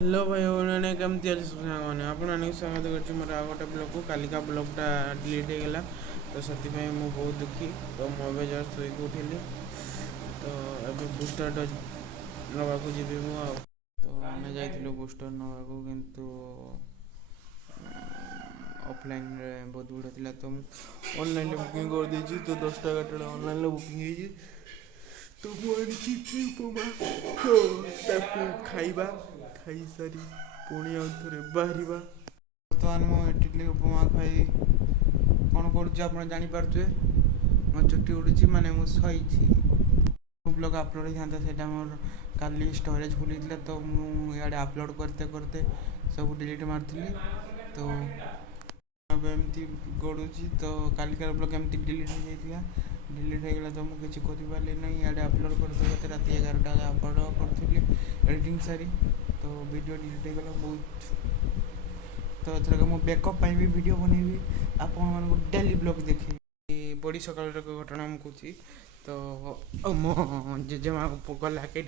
Hello भाई मैंने केमती अच्छे सब साने आपको स्वागत कर मोर आ गए ब्लॉग को कालिका ब्लॉगटा डिलीट हो गला तो से बहुत दुखी तो मुझे जस्ट शोक उठिली तो ये बुस्टर डोज नवाक जी तो आम जा बुस्टर नवाक किंतु ऑफलाइन बहुत भिड़ था तो ऑनलाइन बुकिंग कर देती तो 10टा 11टा ऑनलाइन बुकिंग तो मुझे उपमा तो खाइबा खाई सारी पुणी आउ थे बाहर बर्तमान मुझे इडली उपमा खाई कौन कर जापे मो चुटी उड़ी माने मुझे ब्लॉग अपलोड होता है मोर काली स्टोरेज फुल होता तो मुझे अपलोड करते करते सब डिलीट मारती तो अब एमती गड़ुची तो कालिकार ब्लॉग एमती डिलीट हो जाता डिलीट हो गला तो मुझे किसी करें ना इे अपलोड करते रात 11टा अपलोड करी एडिटिंग सारी तो वीडियो डिलीट हो गला बहुत तो एथर मुझे बैकअप भी वीडियो बनैबी आपण डेली ब्लॉग देखी बड़ी सकाल घटना मुझे तो मो जेजेमा गला के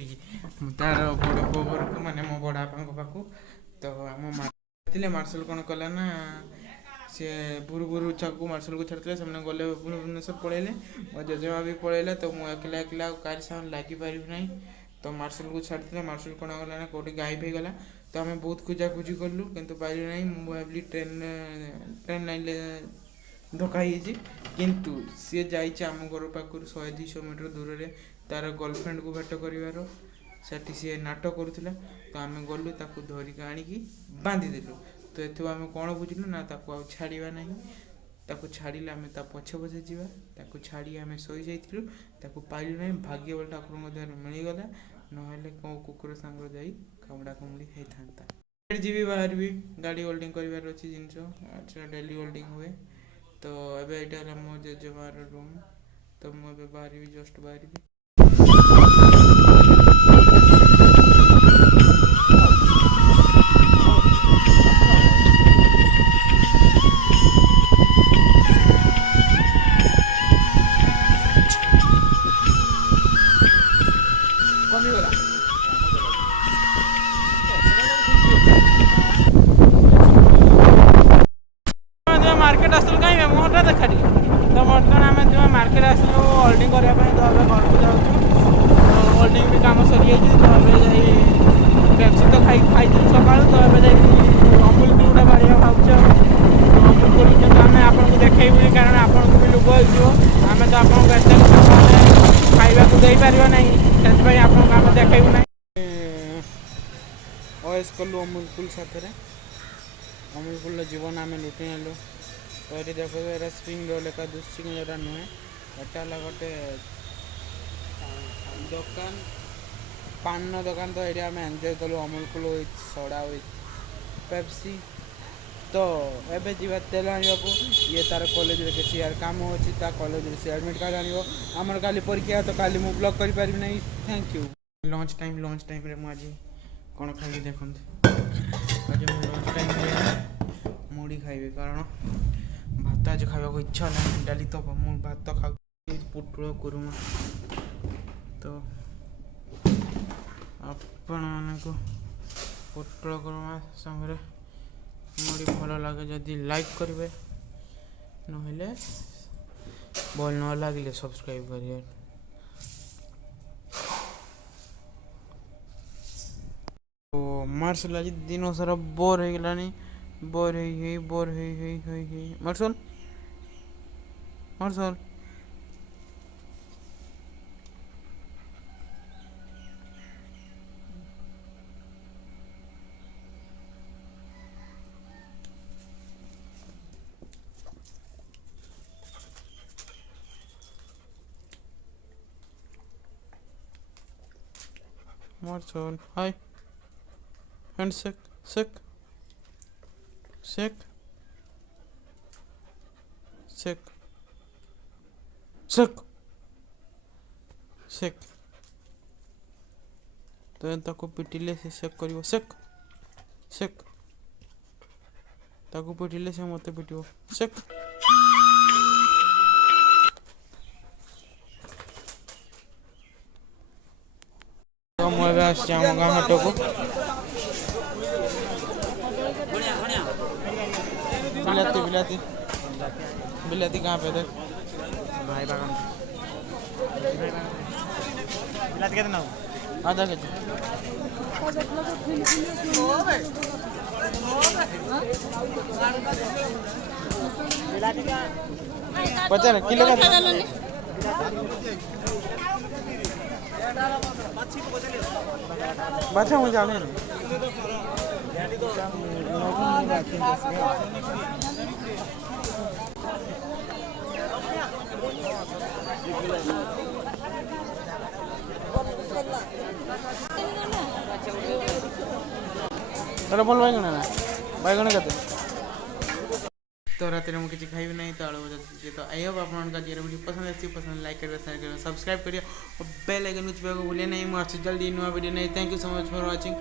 तार बड़ पो घर को माने मो बड़ा पाख तो आम मार्शल कौन कला ना सी पूर्व छाकू मार्शल को छाड़ते से गले भुवनेश्वर पलैले मो जेजेमा भी पलैला तो मुझे एकला एकला कार साथ लगी पारि ना तो मार्शल को छाड़ते मार्शल कौन गला ना कौटी गायब हो गला तो आम बहुत खोजाखोजी कलु कितु पारि ना मुझे भावी ट्रेन लाइन धोखा किंतु सी जाइए आम घर पाखर 100-200 मीटर दूर से तार गर्लफ्रेंड को भेट कर सी नाटक करूला तो आम गलु ताकू धरिक आणिकी बांधिदेलु तो ये आम कौन बुझलु ना छाड़ा ना ताकू छाड़े आम पछे पछे जावा छाड़ी आम शई जाइलु पाइलु ना भाग्य बल ठाकुर मिलगला ना कौ कुकुर सांग जा कामुड़ा कामुड़ी होता जी बाहर भी गाड़ी होल्डिंग कर जिनस डेली होल्डिंग हुए तो अबे ये मो जेजेमार रूम तो मुझे बाहर जस्ट बाहर मार्केट आसल कहीं मोटा देखा तो बर्तमान आम जो मार्केट आसलु होल्डिंग करने तो घर को जाऊँ होल्डिंग भी कम सरी तो पेप्सी तो खाई सका तो अमूल कूल गोटे बाहर भावुँ अमूल कूल कि आम आपको देखी कारण आपको भी लोभ हो आम तो आपको खावा दे पार ना से आपको देखू ना ओएस कलु अमूल कूल साथ अमूल कूल जीवन आम लुटि नेलु तो ये देखो ये स्प्रिंग रोल एक दुश्चिंग जोटा नुहे यहाँ गोटे दुकान पान दुकान तो ये आम एंजय कलु Amul cool with soda with Pepsi तो एबे जीवा तेल आने को ये तार कॉलेज रे किसी यार काम होची ता कॉलेज से एडमिट कार्ड आनिबो हमर काली परीक्षा तो काली मु ब्लॉक करि पारिबि नै थैंक यू लंच टाइम रे मु आज कोन खाइ देखंत आज मु लंच टाइम रे मुड़ी खाइबे कारण भात आज खावा इच्छा ना डाली तो मु भात खा पुटुळ कुरुमा तो आपण मानको पुटुळ कुरुमा संगे मुड़ी भल लगे जदि लाइक करेंगे ना भल न लगे सब्सक्राइब करेंगे तो मार्शल आज दिन सारा बोर हो गलानी bore Marcel Marcel Marcel, hi. Handshake, shake, shake, shake, shake, shake. तो एंता को पिटिले से शेक करिवो शेक शेक ताको पिटिले से मते पिटिवो शेक तो मु एबे आम गाँ हाट को बिलाती बिलाती कहाँ पे देख भाई बागान बिलाती कितना हो आधा के जी बिलाती का 50 किलो का बाछा मुझे जाने अरे बोल बैगण के तो रात में किसी खाइबे नहीं तो आलू बजा तो आई होप आपका वीडियो पसंद आती पसंद लाइक करिए शेयर करिए सब्सक्राइब करिए और बेल आइकन को दबाना भूलिए नहीं मैं जल्दी नुआ वीडियो नहीं thank you so much for watching.